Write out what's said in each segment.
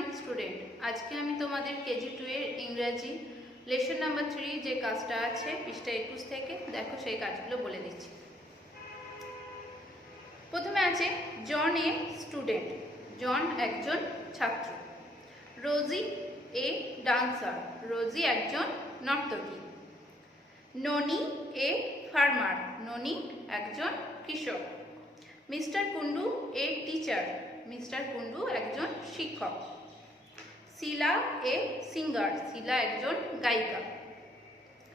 Morning student. आज के आमी तोमादेर केजी 2 एर इंग्राजी लेसन नम्बर 3 जे काजटा आछे पृष्ठा 21 थेके देखो सेई काजगुलो बोले दिচ্ছি। प्रथमे आछे जन ए स्टूडेंट, जन एकजन छात्र। रोजी ए डांसार, रोजी एकजन नर्तकी। ननी ए फार्मार, ननी एकजन कृषक। मिस्टर कुंडू ए टीचार, मिस्टर कुंडू एकजन शिक्षक। शीला ए सिंगार, शीला एकजन गायिका।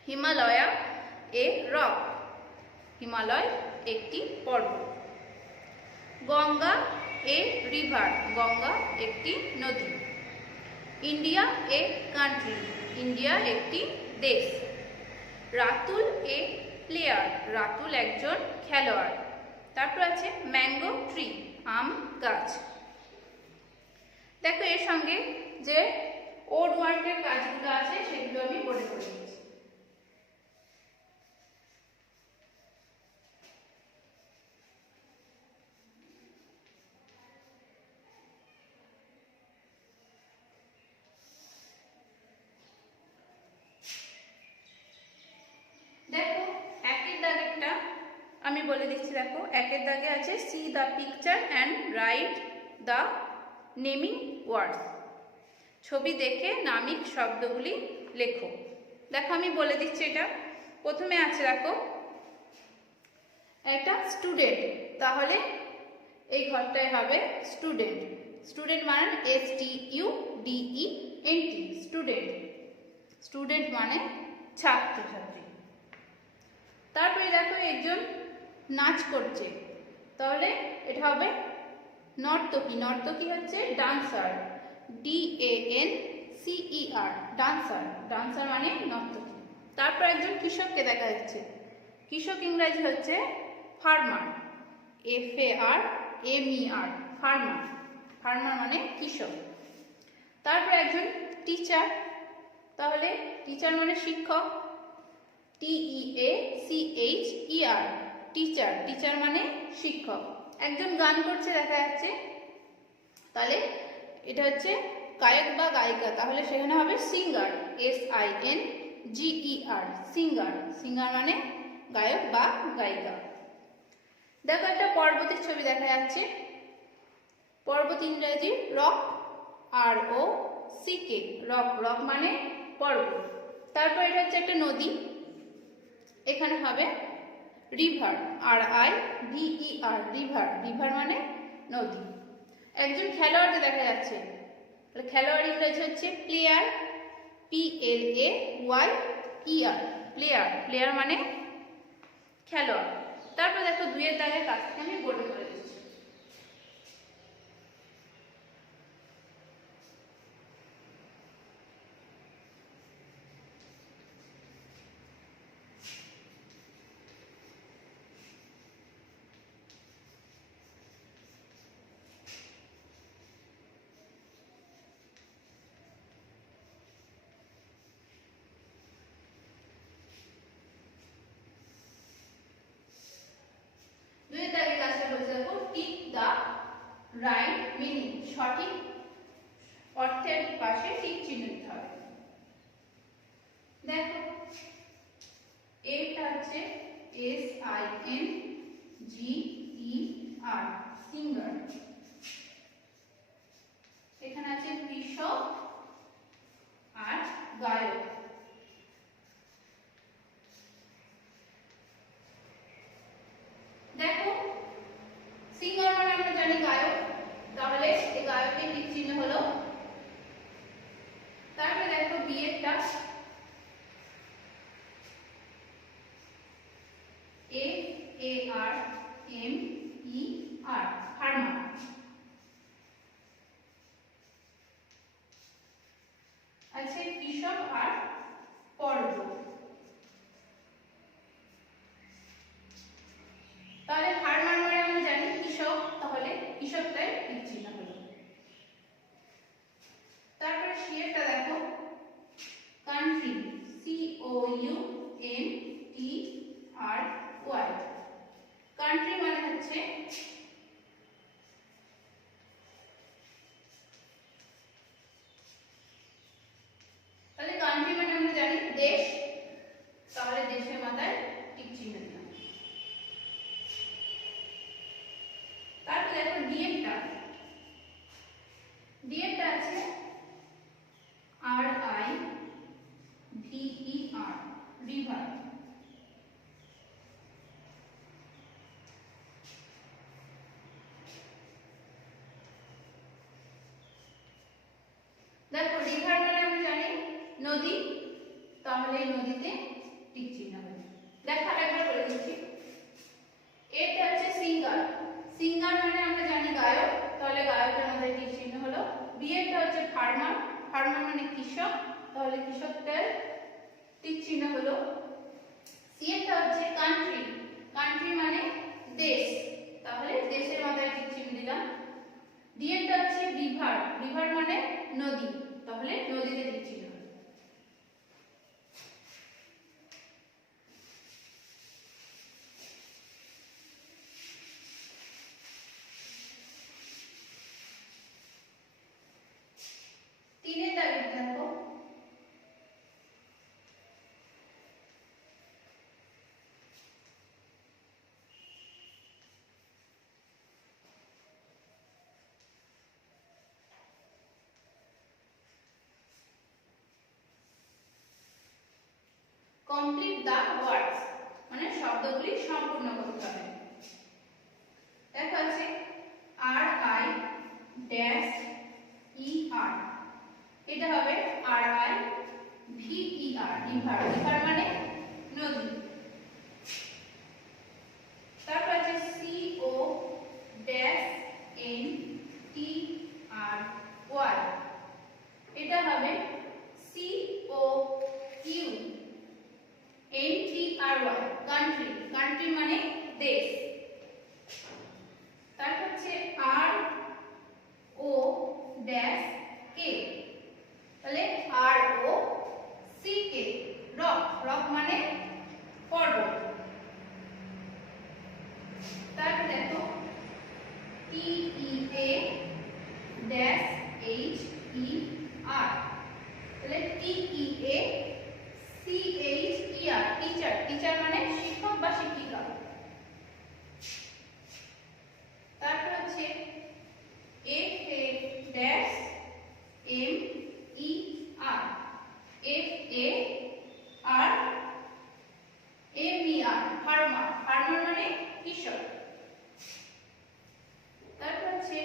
हिमालया ए रक, हिमालय एकटी पर्वत। गंगा ए रिभार, गंगा एकटी नदी। इंडिया ए कान्ट्री, इंडिया एकटी देश। रातुल ए प्लेयार, रातुल एकजन खेलोयाड़। तारपर आछे मैंगो ट्री, आम गाछ। देखो एर संगे जे ओड वार्डेर काजगुलो आछे सेगुलो आमि बोर्डे करे दिচ্ছি। देखो एकेर दागेरटा आमी बोले दिচ্ছি। देखो एकेर दागे आछे see the picture and write the naming words, छवि देखे नामिक शब्दगुली लेखो। देखो आमी बोले दिচ্ছি এটা। প্রথমে আছে দেখো একটা স্টুডেন্ট, তাহলে এই ঘরটায় হবে স্টুডেন্ট। স্টুডেন্ট মানে STUDENT, স্টুডেন্ট। স্টুডেন্ট মানে ছাত্রছাত্রী। তারপরে দেখো একজন নাচ করছে, তাহলে এটা হবে নর্তকী। নর্তকী হচ্ছে ডান্সার, DANCER, ডান্সার। ডান্সার মানে নর্তকী। তারপর একজন কৃষককে দেখা যাচ্ছে, কৃষক ইংরাজি হচ্ছে ফার্মার, FARMER, ফার্মার। ফার্মার মানে কৃষক। তারপর একজন টিচার, তাহলে টিচার মানে শিক্ষক, TEACHER, টিচার। টিচার মানে শিক্ষক। একজন গান করছে দেখা যাচ্ছে, তাহলে এটা হচ্ছে গায়ক বা গায়িকা, তাহলে সেখানে হবে সিঙ্গার, SINGER, সিঙ্গার। সিঙ্গার মানে গায়ক বা গায়িকা। দেখো একটা পর্বতের ছবি দেখা যাচ্ছে। পর্বত ইংরেজি রক, ROCK, রক। রক মানে পর্বত। তারপর এটা হচ্ছে একটা নদী, এখানে হবে রিভার, RIVER, রিভার। রিভার মানে নদী। একজন খেলোয়াড়কে দেখা যাচ্ছে, খেলোয়াড় ইংরেজি হচ্ছে প্লেয়ার, PLAYER, প্লেয়ার। প্লেয়ার মানে খেলোয়াড়। তারপর দেখো দুইয়ের দাগের কাছ থেকে আমি বোর্ডে করে দিচ্ছি। রাইট মিনিং, সঠিক অর্থের পাশে টিক চিহ্ন দিতে হবে। দেখো এটা হচ্ছে SINGER, সিঙ্গার। এখানে আছে কৃষক আর গায়ক। দেখো সিঙ্গার মানে আমরা জানি গায়ক, তাহলে এই গায়কের টিক চিহ্ন হলো। তারপরে দেখো বিয়েরটা FARMER, ফার্মার। আছে কৃষক আর পর্বত। তাহলে ফার্মার মানে আমরা জানি কৃষক, তাহলে কৃষকটাই টিক চিহ্ন হলো। তারপরে শিয়েরটা দেখো কান্ট্রি, COUNTRY। কান্ট্রি মানে হচ্ছে দেশ, তাহলে দেশের মাথায় টিক চিহ্ন দিলাম। তারপর দেখো ডিএরটা আছে RIVER, রিভার। দেখো রিভার মানে আমরা জানি নদী, তাহলে নদীতে টিক চিহ্ন হবে। দেখো আরেকবার বলে দিচ্ছি। এটা হচ্ছে সিঙ্গার, সিঙ্গার মানে আমরা জানি গায়ক, তাহলে গায়কের মধ্যে টিক চিহ্ন হলো। বিয়েটা হচ্ছে ফার্মার, ফার্মার মানে কৃষক, তাহলে কৃষকদের টিক চিহ্ন হলো। সিএটা হচ্ছে কান্ট্রি, কান্ট্রি মানে দেশ, তাহলে দেশের মাথায় টিক চিহ্ন দিলাম। ডিএটা হচ্ছে রিভার, রিভার মানে নদী, তাহলে নদীতে টিক চিহ্ন হলো। তিনের দাগের দেখো কমপ্লিট দ্য ওয়ার্ডস মানে শব্দগুলি সম্পূর্ণ করতে হবে। দেখো আছে RIVER, এটা হবে RIVER, রিভার, রিভার মানে নদী। তারপর আছে CONTRY, এটা হবে COUNTRY, কান্ট্রি, কান্ট্রি মানে দেশ। তারপর হচ্ছে ROK, তাহলে ROCK, রক, রক মানে পর্বত। তারপর দেখো TEAHER, তাহলে TEACHER, টিচার, টিচার মানে শিক্ষক বা শিক্ষিকা। তারপর হচ্ছে FAMER, ফার্মার, ফার্মার মানে কৃষক। তারপর হচ্ছে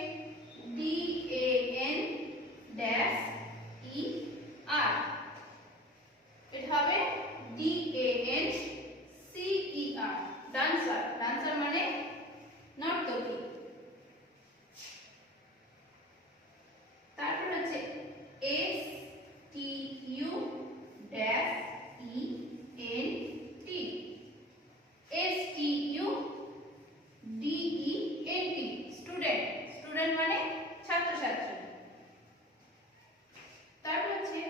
DANCER, এটা হবে DANCER, ডান্সার, ডান্সার মানে নর্তকী। তারপর হচ্ছে STUDENT, স্টুডেন্ট, স্টুডেন্ট মানে ছাত্রছাত্রী। তারপর হচ্ছে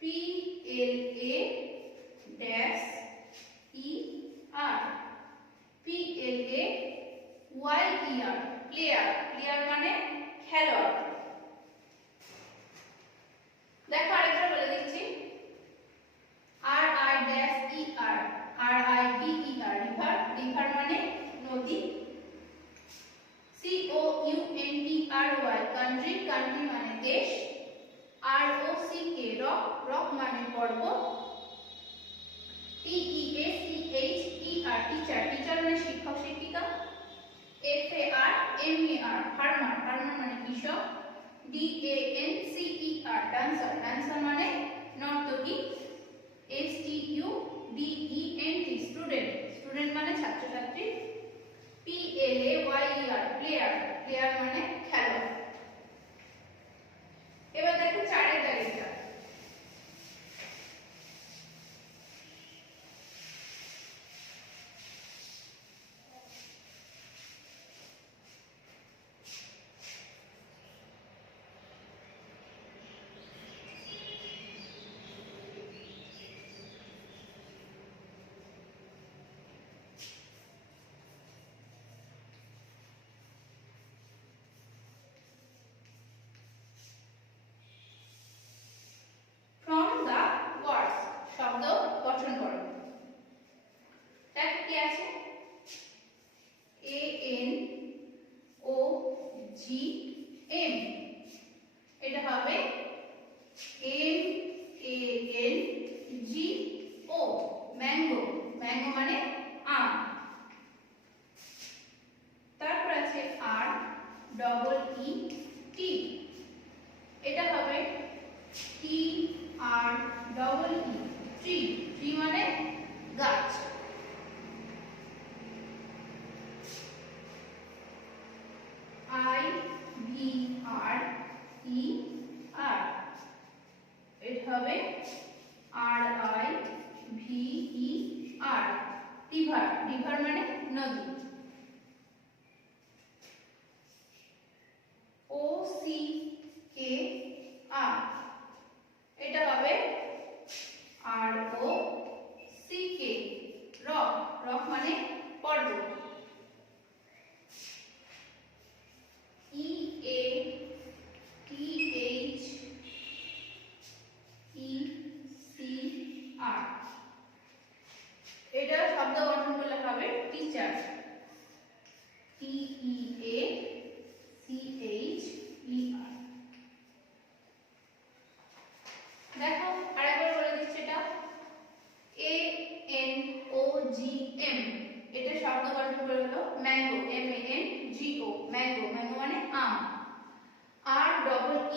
PLAYER, প্লেয়ার, প্লেয়ার মানে খেলোয়াড়। দেখো আরেকটা বলে দিচ্ছি RIVER, রিভার, রিভার মানে নদী। COUNTRY, কান্ট্রি, কান্ট্রি মানে দেশ। ROCK, রক, রক মানে পর্বত। TEACHER, টিচার, টিচার মানে শিক্ষক শিক্ষিকা। FARMER, ফার্মার, ফার্মার মানে কৃষক। DANCER, ডান্সার, ডান্সার মানে নর্তকী। STUDENT, স্টুডেন্ট, স্টুডেন্ট মানে ছাত্রছাত্রী। PLAYER, প্লেয়ার, প্লেয়ার মানে খেলোয়াড়। এবার দেখো চারের দাগেরটা।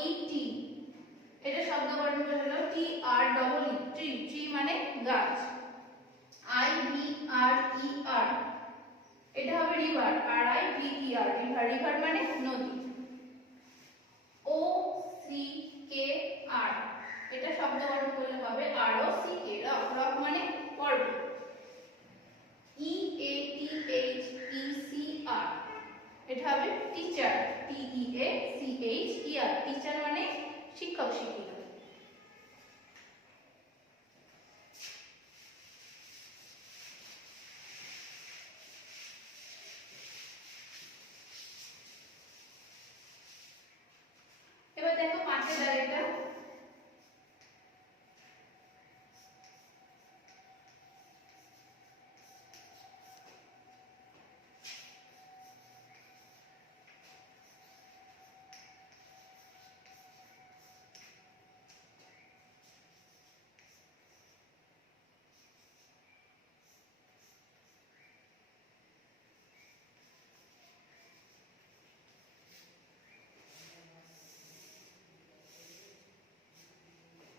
ই টি, এটা শব্দ গঠন হলো T R double E, tree, tree মানে গাছ। I V R E R, এটা হবে river, R I V E R, river, river মানে নদী। ও সি কে আর, এটা শব্দ গঠন করলে হবে আর ও সি কে, রক, রক মানে পর্বত। ই এ T H E C R, এটা হবে teacher, T E A C H E R, teacher মানে শিক্ষক শিক্ষিকা। এবার দেখো পাঁচের দাগেরটা,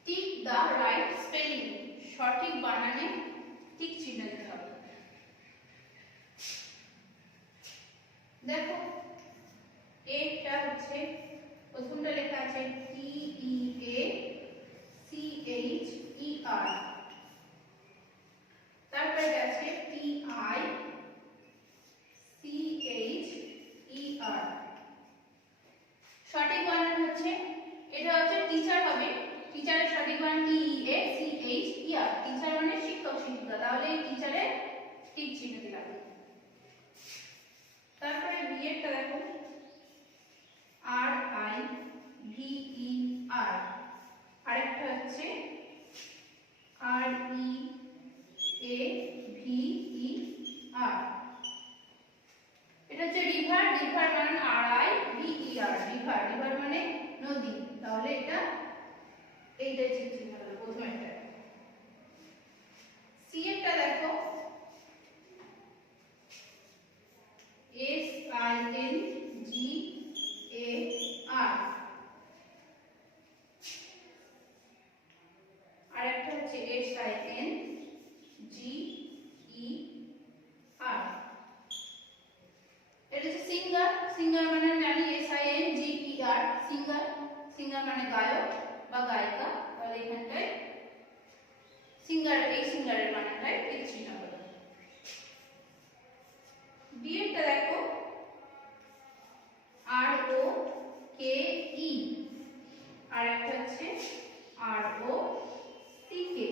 টিক দা রাইট স্পেলিং, সঠিক বানানে টিক চিহ্ন দিতে হবে। দেখো এটা হচ্ছে প্রথমটা লেখা আছে টি E A C H E R, তারপরে আছে T I C H E R, সঠিক বানান হচ্ছে, এটা হচ্ছে টিচার হবে, টিচারের সঠিক বানান T E A C H E R, teacher মানে শিক্ষক শিক্ষিকা, তাহলে এই টিচারে টিক চিহ্ন দিলাম। তারপরে বি এরটা দেখো আর আই ভি ই আর, আরেকটা হচ্ছে আর ই এ ভি ই আর, এটা হচ্ছে রিভার, রিভার মানে R I V E R, river, river মানে নদী, তাহলে এটা এইটা চিহ্ন হলো প্রথম একটা। সি এরটা দেখো S I N G A R, আর একটা হচ্ছে S I N G E R, এটা হচ্ছে সিঙ্গার, সিঙ্গার মানে জানি S I N G E R, singer, singer মানে গায়ক বা গায়িকা, তাহলে এখানটায় সিঙ্গার, এই সিঙ্গারের বানানটায় টিক চিহ্ন হলো। ডি এরটা দেখো আর ও কে ই, আর একটা হচ্ছে আর ও সি কে,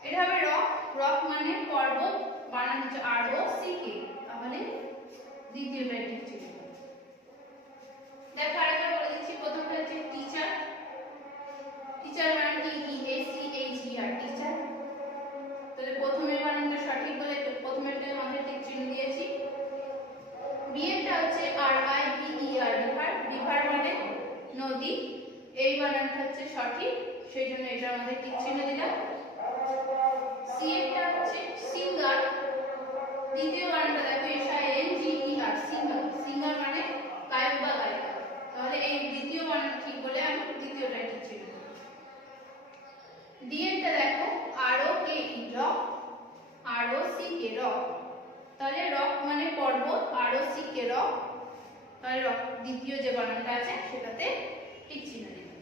এটা হবে রক, রক মানে পর্বত, বানান হচ্ছে আর ও সি কে, তাহলে দ্বিতীয়টা ঠিক ছিল। দেখো আরেকবার বলে দিচ্ছি, প্রথমটা হচ্ছে টিচার, টিচার মানে T E A C H E R, teacher, তাহলে প্রথমের বানানটা সঠিক বলে প্রথমেরটা মাথায় টিক চিহ্ন দিয়েছি। বি এরটা হচ্ছে R I V E R, river, river মানে নদী, এই বানানটা হচ্ছে সঠিক, সেই জন্য এটার মধ্যে টিক চিহ্ন দিলাম। সি এরটা হচ্ছে সিঙ্গার, দ্বিতীয় বানানটা দেখো S I N G E R, singer, singer মানে গায়ক বা গায়িকা, তাহলে এই দ্বিতীয় বানান ঠিক বলে আমি দ্বিতীয়টা ঠিক চিহ্ন দেব। ডি এরটা দেখো আর ও কে ই, রক, আর ও সি কে, রক, তাহলে রক মানে পর্বত, আর ও সি কে রক, তাহলে রক দ্বিতীয় যে বানানটা আছে সেটাতে টিক চিহ্ন দিলাম।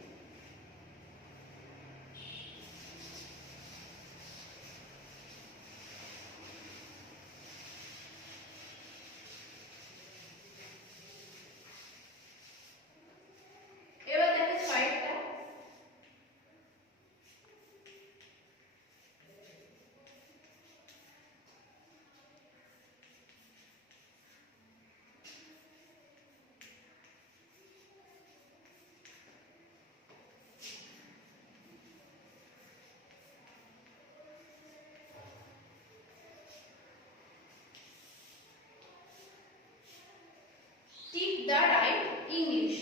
এবার দেখো ছয়টা, টিক দা রাইট ইংলিশ,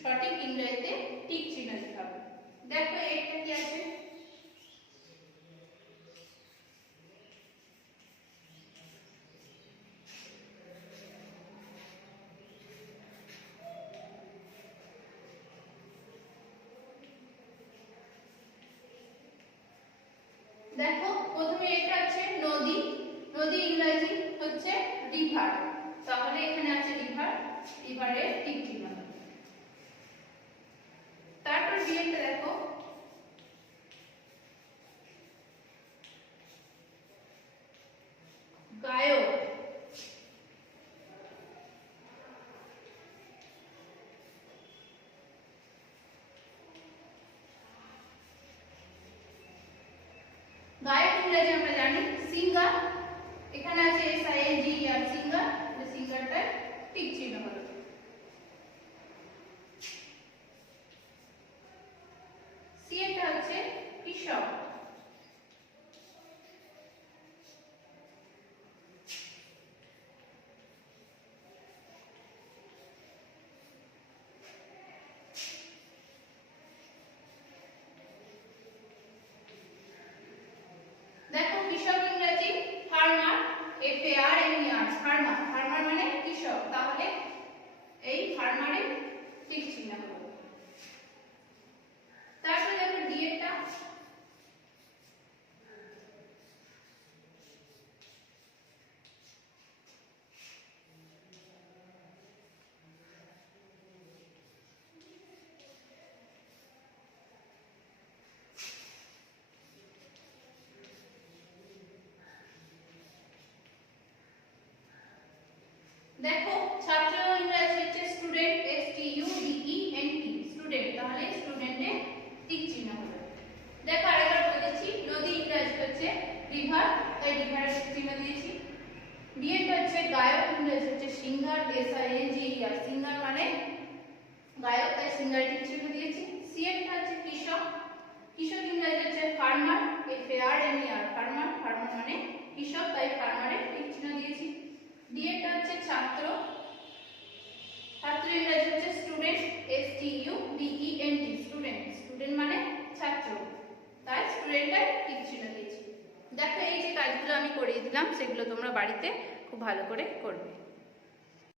সঠিক ইংরেজিতে টিক চিহ্ন দিতে হবে। দেখো এটা কি আছে, হচ্ছে রিভার, তাহলে এখানে আছে রিভার, রিভারের টিক চিহ্ন। তারপর বিয়েটা দেখো, গায়ক, গায়ক ইংরেজি আমরা জানি সিঙ্গার, এখানে আছে SINGER সিঙ্গার, সিঙ্গারটার টিক চিহ্ন হলো। সি এটা হচ্ছে কৃষক, দেখো কৃষক ইংরেজি ফার্মার, FARMER ফার্মার, ফার্মার মানে কৃষক, তাহলে এই ফার্মারের টিক চিহ্ন হলো। তারপরে দেখো ডি এরটা, দেখো ছাত্র ইংরেজি হচ্ছে স্টুডেন্ট, STUDENT স্টুডেন্ট, তাহলে স্টুডেন্টের টিক চিহ্ন হলো। দেখো আরেকবার বলেছি, নদী ইংরেজি হচ্ছে রিভার, তাই রিভারের টিক চিহ্ন দিয়েছি। বিয়েটা হচ্ছে গায়ক ইংরেজি হচ্ছে সিঙ্গার, SINGER সিঙ্গার মানে গায়ক, তাই সিঙ্গারের টিক চিহ্ন দিয়েছি। সি এরটা হচ্ছে কৃষক, কৃষক ইংরেজি হচ্ছে ফার্মার, FARMER ফার্মার, ফার্মার মানে কৃষক, তাই ফার্মারের টিক চিহ্ন দিয়েছি। ডি এরটা হচ্ছে ছাত্র, ছাত্র ইংরেজি হচ্ছে স্টুডেন্ট, STUDENT স্টুডেন্ট, স্টুডেন্ট মানে ছাত্র, তাই স্টুডেন্টের টিক চিহ্ন দিয়েছি। দেখো এই যে কাজগুলো আমি করিয়ে দিলাম, সেগুলো তোমরা বাড়িতে খুব ভালো করে করবে।